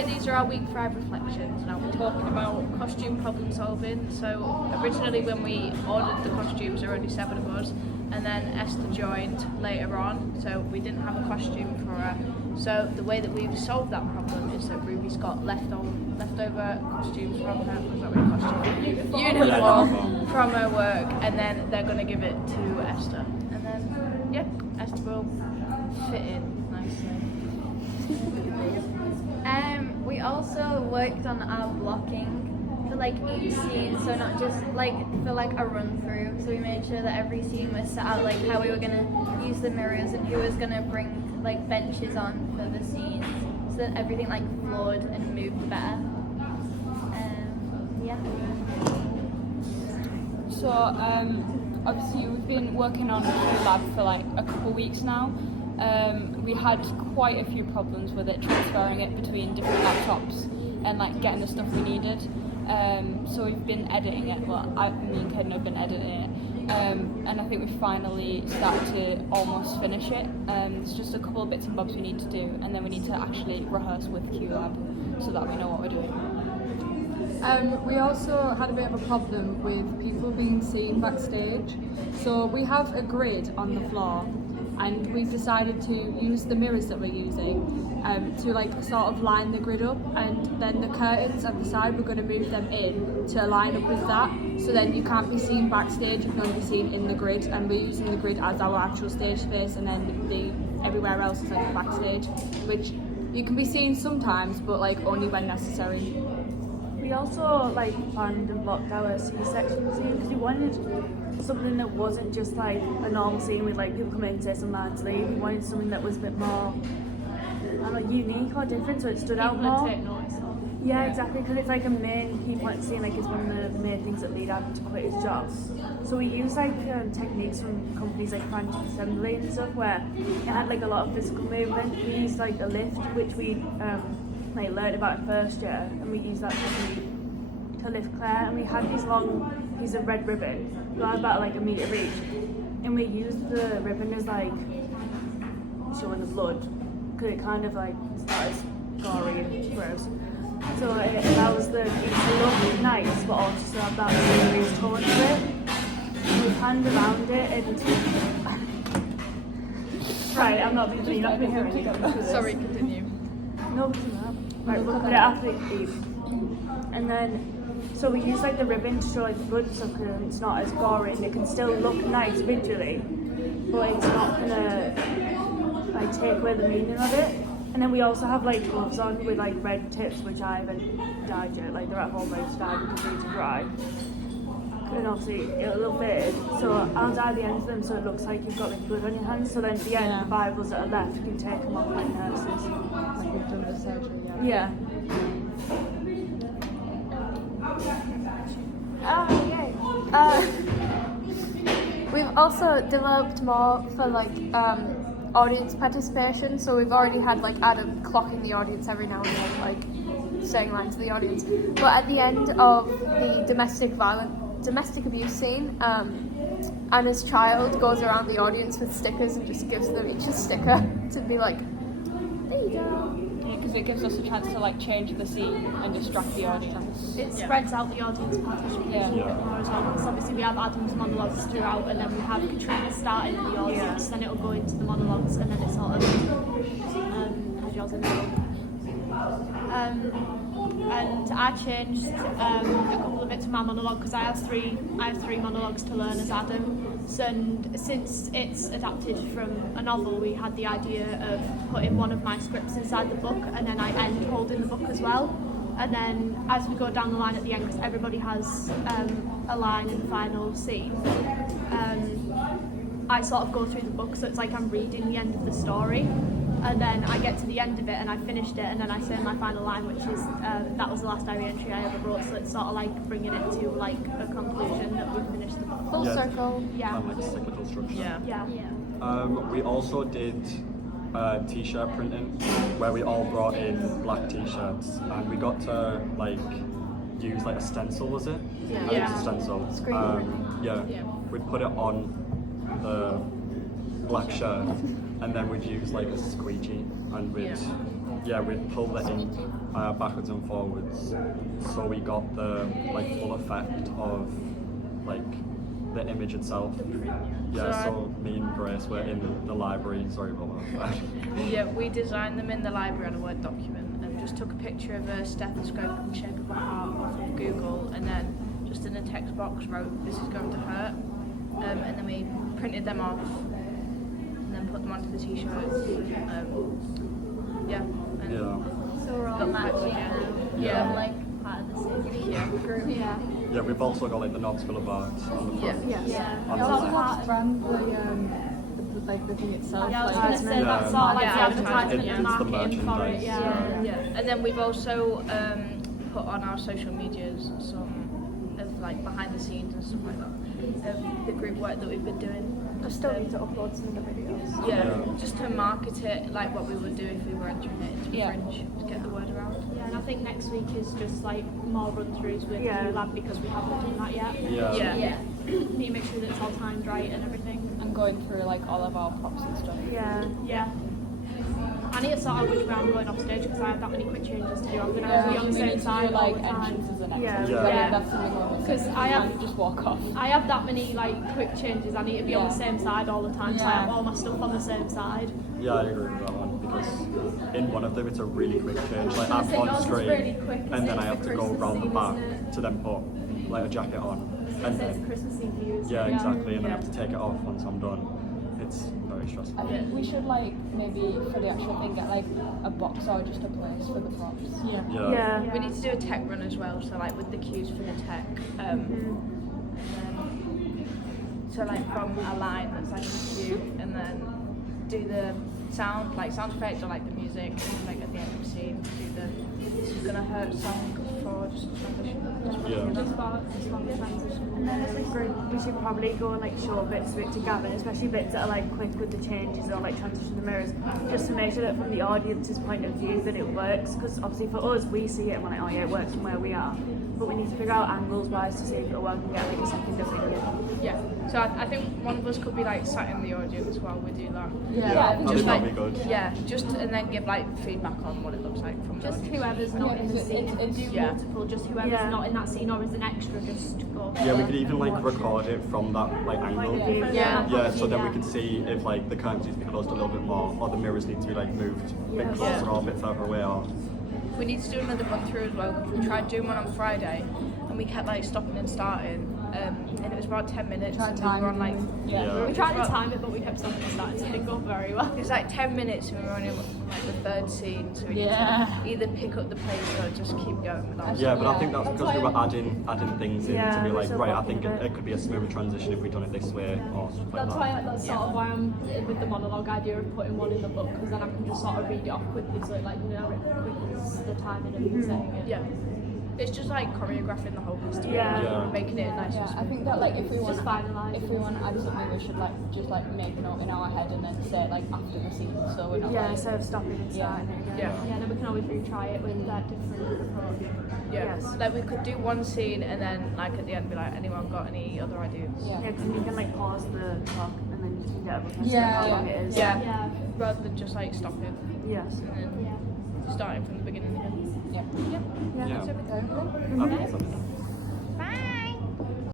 Hi, these are our week 5 reflections. Now we're talking about costume problem solving. So originally when we ordered the costumes, there were only 7 of us, and then Esther joined later on, so we didn't have a costume for her. So the way that we've solved that problem is that Ruby's got leftover costumes from her uniform from her work, and then they're going to give it to Esther. And then, yeah, Esther will fit in nicely. We also worked on our blocking for like each scene, so not just like for like a run through. So we made sure that every scene was set out like how we were gonna use the mirrors and who was gonna bring like benches on for the scenes, so that everything like flowed and moved better. Yeah. So obviously we've been working on the lab for like a couple of weeks now. We had quite a few problems with it, transferring it between different laptops and like getting the stuff we needed. So we've been editing it. Well, me and Caden have been editing it, and I think we finally started to almost finish it. There's just a couple of bits and bobs we need to do, and then we need to actually rehearse with QLab so that we know what we're doing. We also had a bit of a problem with people being seen backstage. So we have a grid on the floor, and we've decided to use the mirrors that we're using to like sort of line the grid up, and then the curtains at the side, we're going to move them in to line up with that, so then you can't be seen backstage, you can only be seen in the grid, and we're using the grid as our actual stage space, and then everywhere else is like the backstage, which you can be seen sometimes, but like only when necessary. We also like planned and blocked our C-section scene because we wanted something that wasn't just like a normal scene with like people come in and say some lines leave. We wanted something that was a bit more, I don't know, unique or different, so it stood out more. Yeah, exactly, because it's like a main key point of the scene, like it's one of the main things that lead Adam to quit his job. So we use like techniques from companies like Frantic Assembly and stuff where it had like a lot of physical movement. We used like a lift, which we like learned about in first year, and we used that technique to lift Claire, and we had these long pieces of red ribbon, they were about like a metre each, and we used the ribbon as like showing the blood, because it kind of like it's not as gory and gross. So it allows the piece to look nice, but also to have that serious tone to it. And we panned around it and right, I'm not being hearing. Sorry, continue. No, right, we'll put it after it beep. And then, so we use like the ribbon to show like the blood and stuff, because it's not as gory and it can still look nice visually, but it's not gonna like take away the meaning of it. And then we also have like gloves on with like red tips, which I haven't dyed yet, like they're at home ready to dye because they need to dry. And obviously it'll fade, so I'll dye the ends of them so it looks like you've got like blood on your hands, so then at the end the Bibles that are left you can take them off like nurses. Like we've done the surgery, Yeah. We've also developed more for like audience participation, so we've already had like Adam clocking the audience every now and then, like saying lines to the audience. But at the end of the domestic abuse scene, Anna's child goes around the audience with stickers and just gives them each a sticker to be like, there you go. Because it gives us a chance to like change the scene and distract the audience. It spreads out the audience participation a bit more as well, because obviously we have Adam's monologues throughout, and then we have Katrina starting in the audience, then it'll go into the monologues, and then it sort of has yours in the middle. And I changed a couple of bits of my monologue because I have three monologues to learn as Adam. And since it's adapted from a novel, we had the idea of putting one of my scripts inside the book, and then I end holding the book as well. And then as we go down the line at the end, because everybody has a line in the final scene, I sort of go through the book, so it's like I'm reading the end of the story. And then I get to the end of it and I finished it, and then I say my final line, which is that was the last diary entry I ever wrote, so it's sort of like bringing it to like a conclusion that we finished the book. Full circle. Yeah. And like cyclical structure. Yeah. We also did t-shirt printing where we all brought in black t-shirts, and we got to like use like a stencil, was it? Yeah. I think it's a stencil. Screen. We'd put it on the black shirt, and then we'd use like a squeegee, and we'd yeah, we'd pull the ink backwards and forwards, so we got the like full effect of like the image itself. Yeah, so me and Grace were in the library. Sorry about that. Yeah, we designed them in the library on a Word document and just took a picture of a stethoscope in the shape of a heart off of Google, and then just in a text box wrote, "This is going to hurt," and then we printed them off and then put them onto the t-shirts. Yeah. And Yeah. So we're all Got matching yeah. now. Yeah. I'm like part of the same group. Yeah. Yeah, we've also got like the Knoxville of Art on the front. Yes. Yeah. On We the also left. have brand the thing itself. Yeah, I was like, going to say Yeah. that's sort of like Yeah, the advertisement it's and the marketing for it. merchandise. Yeah. Yeah, and then we've also put on our social medias some of like behind the scenes and stuff like that of the group work that we've been doing. I still need to upload some of the videos. Yeah, Yeah. just to market it like what we would do if we were entering it into Yeah. Fringe to get the word around. Yeah, and I think next week is just like more run-throughs with Yeah. QLab because we haven't done that yet. Yeah. Yeah. Need to make sure that it's all timed right and everything. And going through like all of our props and stuff. Yeah. Yeah. I need to sort out which way I'm going off stage because I have that many quick changes to do. I'm going to Yeah, be on the we same need to side do all like the time. entrances and Yeah. exits. Yeah. Yeah. That's something we're missing. 'Cause I You have- can't just walk off. I have that many like quick changes. I need to be on the Yeah. same side all the time, so I Yeah. have all my stuff on the same side. Yeah, I agree with that one because in one of them it's a really quick change, like I I'm was gonna on say, yours is screen, really quick, and then isn't I it, have for to go Christmas round the Eve, back isn't it? to then put like a jacket on, and So it's then Christmas Eve views. yeah, exactly, and then I Yeah. have to take it off once I'm done. It's very stressful. I think we should like maybe for the actual thing get like a box or just a place for the props. Yeah. Yeah. Yeah. We need to do a tech run as well, so like with the cues for the tech. And then, so like from a line that's like a cue, and then do the sound effects or like the music, and like at the end of the scene, do the "This is gonna hurt" song for just a transition. Yeah. Just for the transition. And then as a group, we should probably go and like show bits of it to Gavin, especially bits that are like quick with the changes or like transition the mirrors, just to make sure that from the audience's point of view that it works. Because obviously for us, we see it and we're like, oh yeah, it works from where we are. But we need to figure out angles wise to see if it'll work and get like a second opinion. Yeah. So I think one of us could be like sat in the audience while we do that. Yeah, I think Just that'd like be good. yeah, just and then give like feedback on what it looks like from the Just audience. whoever's not in the because scene. it's- Do yeah. multiple. Just whoever's Yeah. not in that scene or is an extra. Just go. Yeah, we could even like record it from that like angle. Yeah. Yeah, so then we can see if like the curtains need to be closed a little bit more, or the mirrors need to be like moved a bit closer or a bit further away. Or We need to do another run through as well, because we tried doing one on Friday and we kept like stopping and starting, and it was about 10 minutes. Try And we timing were on like it. Yeah. We tried to time it, but we kept stopping and starting, so it didn't go very well. it was like 10 minutes and we were only on like the third scene, so we need Yeah. to either pick up the pace or just keep going with that. yeah, but I think that's because we were adding things in Yeah, to be we're like, still right, I working think with it could be a smoother transition if we'd done it this way or stuff like That's that. why. That's sort of why I'm with the monologue idea of putting one in the book, because then I can just sort of read it off quickly, so it like quickens the timing of me saying it. Yeah. It's just like choreographing the whole costume, Yeah. Yeah. making it nice and Yeah, I smooth. think that like if we want Just finalise. if we want to add something, we should like just like make a note in our head and then say it like after the scene, so we're not Yeah, like instead of stopping and Yeah. starting it again. Yeah. Yeah, then we can always retry it with that different approach. Yeah. Yes. Like we could do one scene and then like at the end be like, anyone got any other ideas? yeah. Yeah, because you can like pause the clock and then you can get everyone to Yeah, how yeah. long it is. Yeah. Yeah. Rather than just like stopping Yes. and then Yeah. starting from the beginning again. Yeah. Yeah. That's everything. I think so.